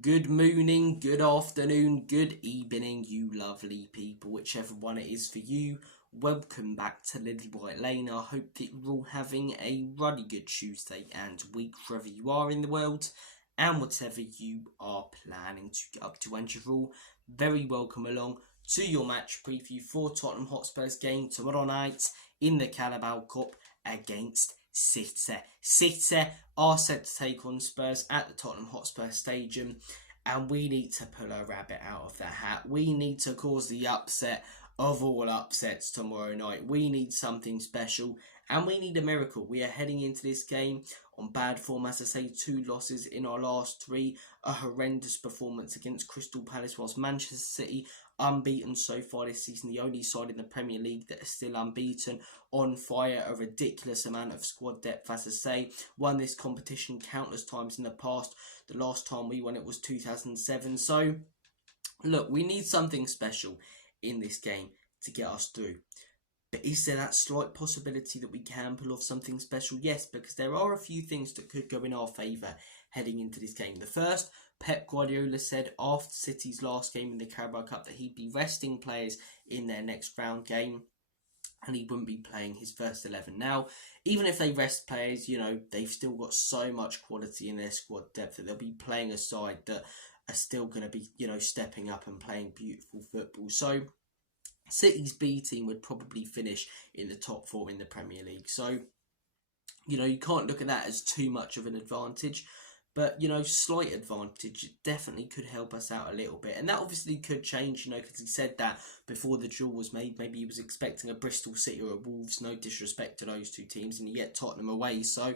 Good morning, good afternoon, good evening, you lovely people, whichever one it is for you. Welcome back to Lilywhite Lane. I hope that you're all having a really good Tuesday and week wherever you are in the world and whatever you are planning to get up to. And you're all very welcome along to your match preview for Tottenham Hotspur's game tomorrow night in the Carabao Cup against City. City are set to take on Spurs at the Tottenham Hotspur Stadium, and we need to pull a rabbit out of the hat. We need to cause the upset of all upsets tomorrow night. We need something special, and we need a miracle. We are heading into this game on bad form, as I say, 2 losses in our last 3, a horrendous performance against Crystal Palace, whilst Manchester City unbeaten so far this season, the only side in the Premier League that is still unbeaten, on fire, a ridiculous amount of squad depth, as I say, won this competition countless times in the past. The last time we won it was 2007, so look, we need something special in this game to get us through. But is there that slight possibility that we can pull off something special? Yes, because there are a few things that could go in our favour heading into this game. The first, Pep Guardiola said after City's last game in the Carabao Cup that he'd be resting players in their next round game and he wouldn't be playing his first 11. Now, even if they rest players, they've still got so much quality in their squad depth that they'll be playing a side that are still going to be, stepping up and playing beautiful football. So City's B team would probably finish in the top 4 in the Premier League. So, you can't look at that as too much of an advantage. But, slight advantage definitely could help us out a little bit. And that obviously could change, because he said that before the draw was made. Maybe he was expecting a Bristol City or a Wolves. No disrespect to those 2 teams. And yet Tottenham away. So,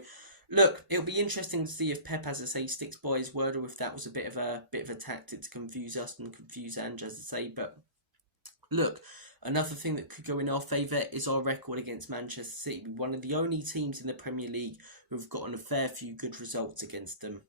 look, it'll be interesting to see if Pep, as I say, sticks by his word, or if that was a bit of a tactic to confuse us and confuse Ange, as I say. But look, another thing that could go in our favour is our record against Manchester City. We're one of the only teams in the Premier League who've gotten a fair few good results against them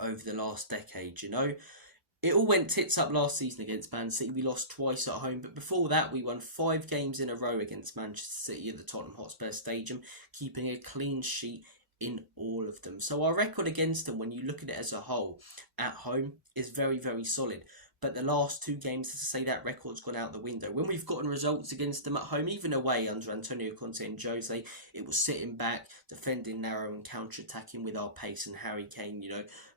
over the last decade. It all went tits up last season against Man City. We lost twice at home, but before that we won 5 games in a row against Manchester City at the Tottenham Hotspur Stadium, keeping a clean sheet in all of them. So our record against them, when you look at it as a whole, at home, is very, very solid. But the last 2 games, as I say, that record's gone out the window. When we've gotten results against them at home, even away under Antonio Conte and Jose, it was sitting back, defending narrow and counter-attacking with our pace, and Harry Kane,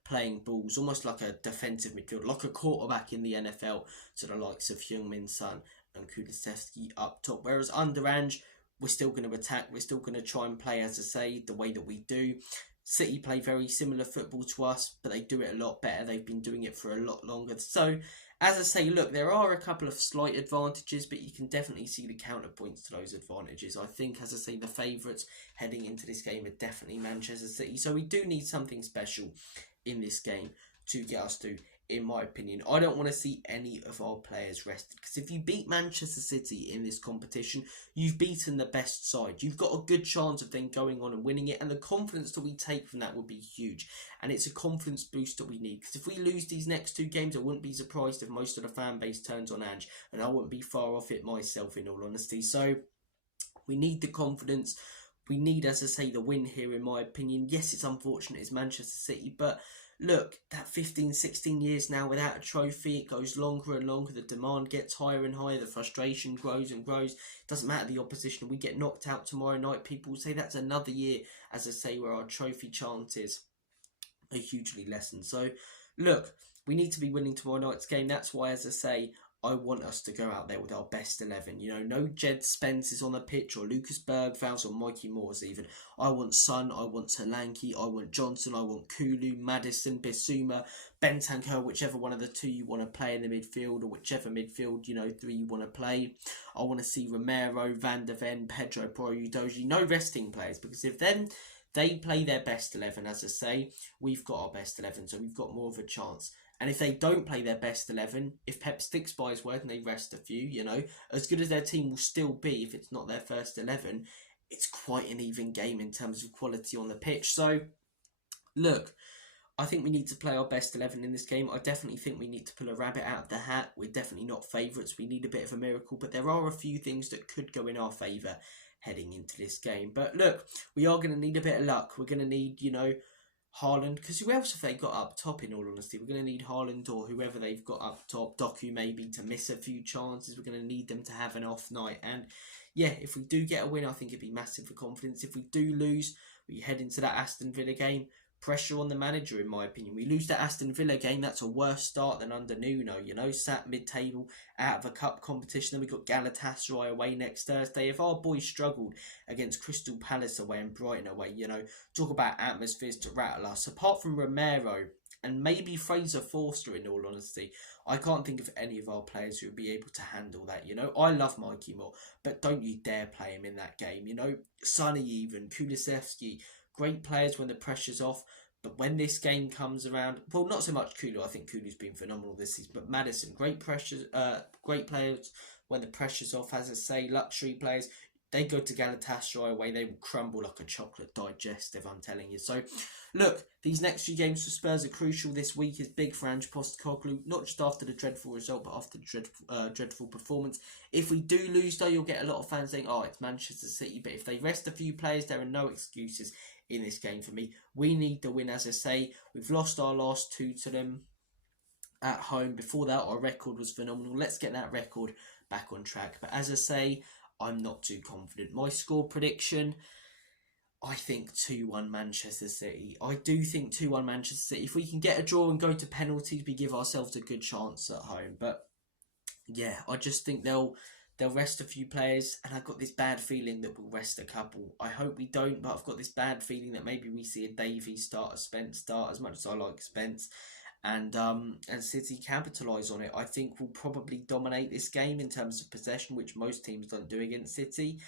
playing balls almost like a defensive midfielder, like a quarterback in the NFL, to the likes of Heung-min Son and Kulusevski up top. Whereas under Ange, we're still going to attack, we're still going to try and play, as I say, the way that we do. City play very similar football to us, but they do it a lot better. They've been doing it for a lot longer. So, as I say, look, there are a couple of slight advantages, but you can definitely see the counterpoints to those advantages. I think, as I say, the favourites heading into this game are definitely Manchester City. So we do need something special in this game to get us through, in my opinion. I don't want to see any of our players rested, because if you beat Manchester City in this competition, you've beaten the best side. You've got a good chance of then going on and winning it, and the confidence that we take from that would be huge. And it's a confidence boost that we need, because if we lose these next 2 games, I wouldn't be surprised if most of the fan base turns on Ange, and I wouldn't be far off it myself, in all honesty. So we need the confidence. We need, as I say, the win here, in my opinion. Yes, it's unfortunate it's Manchester City, but look, that 15, 16 years now without a trophy, it goes longer and longer, the demand gets higher and higher, the frustration grows and grows. It doesn't matter the opposition, we get knocked out tomorrow night, people will say that's another year, as I say, where our trophy chances are hugely lessened. So, look, we need to be winning tomorrow night's game. That's why, as I say, I want us to go out there with our best 11. No Jed Spence's on the pitch, or Lucas Bergvall's, or Mikey Moore's even. I want Son, I want Solanke, I want Johnson, I want Kulu, Maddison, Bissouma, Bentancur, whichever one of the 2 you want to play in the midfield, or whichever midfield, 3 you want to play. I want to see Romero, Van der Ven, Pedro Porro, Udogie. No resting players, because if then they play their best 11, as I say, we've got our best 11, so we've got more of a chance. And if they don't play their best 11, if Pep sticks by his word and they rest a few, as good as their team will still be if it's not their first 11, it's quite an even game in terms of quality on the pitch. So, look, I think we need to play our best 11 in this game. I definitely think we need to pull a rabbit out of the hat. We're definitely not favourites. We need a bit of a miracle, but there are a few things that could go in our favour heading into this game. But look, we are going to need a bit of luck. We're going to need, Haaland, because who else have they got up top, in all honesty? We're going to need Haaland or whoever they've got up top, Doku maybe, to miss a few chances. We're going to need them to have an off night. And yeah, if we do get a win, I think it'd be massive for confidence. If we do lose, we head into that Aston Villa game. Pressure on the manager, in my opinion. We lose that Aston Villa game, that's a worse start than under Nuno, you know, sat mid-table, out of a cup competition. Then we got Galatasaray away next Thursday. If our boys struggled against Crystal Palace away and Brighton away, you know, talk about atmospheres to rattle us. Apart from Romero and maybe Fraser Forster, in all honesty, I can't think of any of our players who would be able to handle that, you know. I love Mikey Moore, but don't you dare play him in that game, you know. Sonny even, Kulusevski, great players when the pressure's off, but when this game comes around, well, not so much Kulu. I think Kulu's been phenomenal this season, but Maddison, great players when the pressure's off. As I say, luxury players, they go to Galatasaray away, they will crumble like a chocolate digestive, I'm telling you. So, look, these next few games for Spurs are crucial. This week is big for Ange Postecoglou, not just after the dreadful result, but after the dreadful performance. If we do lose, though, you'll get a lot of fans saying, oh, it's Manchester City. But if they rest a few players, there are no excuses in this game for me. We need the win, as I say. We've lost our last two to them at home. Before that, our record was phenomenal. Let's get that record back on track. But as I say, I'm not too confident. My score prediction, I think 2-1 Manchester City. I do think 2-1 Manchester City. If we can get a draw and go to penalties, we give ourselves a good chance at home. But yeah, I just think they'll rest a few players, and I've got this bad feeling that we'll rest a couple. I hope we don't, but I've got this bad feeling that maybe we see a Davies start, a Spence start, as much as I like Spence, and City capitalise on it. I think we'll probably dominate this game in terms of possession, which most teams don't do against City,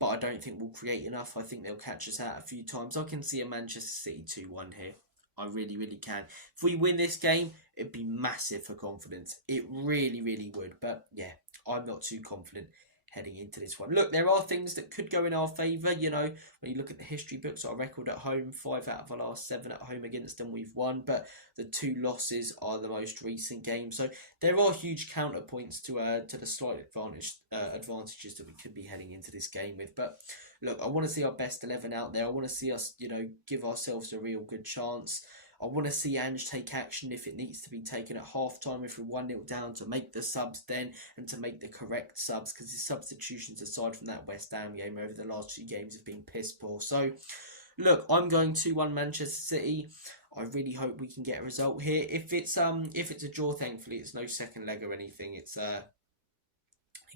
but I don't think we'll create enough. I think they'll catch us out a few times. I can see a Manchester City 2-1 here. I really, really can. If we win this game, it'd be massive for confidence. It really, really would. But yeah, I'm not too confident heading into this one. Look, there are things that could go in our favour. You know, when you look at the history books, our record at home, 5 out of our last 7 at home against them, we've won. But the 2 losses are the most recent games. So there are huge counterpoints to the slight advantages that we could be heading into this game with. But look, I want to see our best 11 out there. I want to see us, you know, give ourselves a real good chance. I want to see Ange take action if it needs to be taken at half-time, if we're 1-0 down, to make the subs then and to make the correct subs, because his substitutions, aside from that West Ham game over the last 2 games, have been piss poor. So, look, I'm going 2-1 Manchester City. I really hope we can get a result here. If it's a draw, thankfully, it's no second leg or anything. It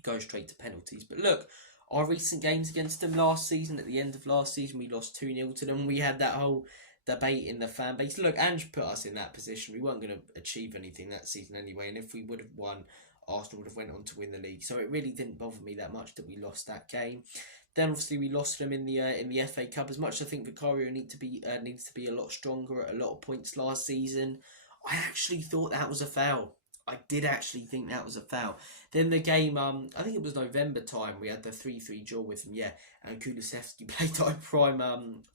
goes straight to penalties. But look, our recent games against them last season, at the end of last season, we lost 2-0 to them. We had that whole debate in the fan base. Look, Ange put us in that position. We weren't going to achieve anything that season anyway, and if we would have won, Arsenal would have went on to win the league. So it really didn't bother me that much that we lost that game. Then obviously we lost them in the FA Cup. As much as I think Vicario needs to be a lot stronger at a lot of points last season, I actually thought that was a foul. I did actually think that was a foul. Then the game, I think it was November time, we had the 3-3 draw with him, yeah, and Kulusevski played like prime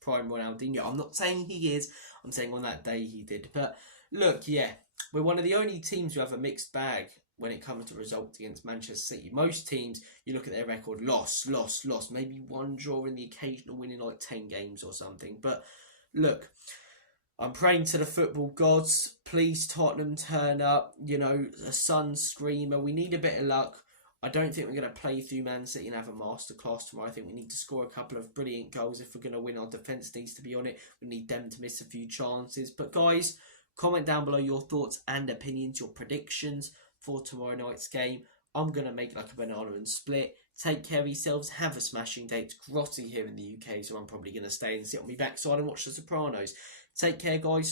Ronaldinho. I'm not saying he is, I'm saying on that day he did. But look, yeah, we're one of the only teams who have a mixed bag when it comes to results against Manchester City. Most teams, you look at their record, loss, maybe one draw in the occasional win in like 10 games or something. But look, I'm praying to the football gods. Please, Tottenham, turn up. You know, a sun screamer. We need a bit of luck. I don't think we're going to play through Man City and have a masterclass tomorrow. I think we need to score a couple of brilliant goals if we're going to win. Our defence needs to be on it. We need them to miss a few chances. But guys, comment down below your thoughts and opinions, your predictions for tomorrow night's game. I'm going to make like a banana and split. Take care of yourselves. Have a smashing day. It's grotty here in the UK, so I'm probably going to stay and sit on my backside and watch The Sopranos. Take care, guys.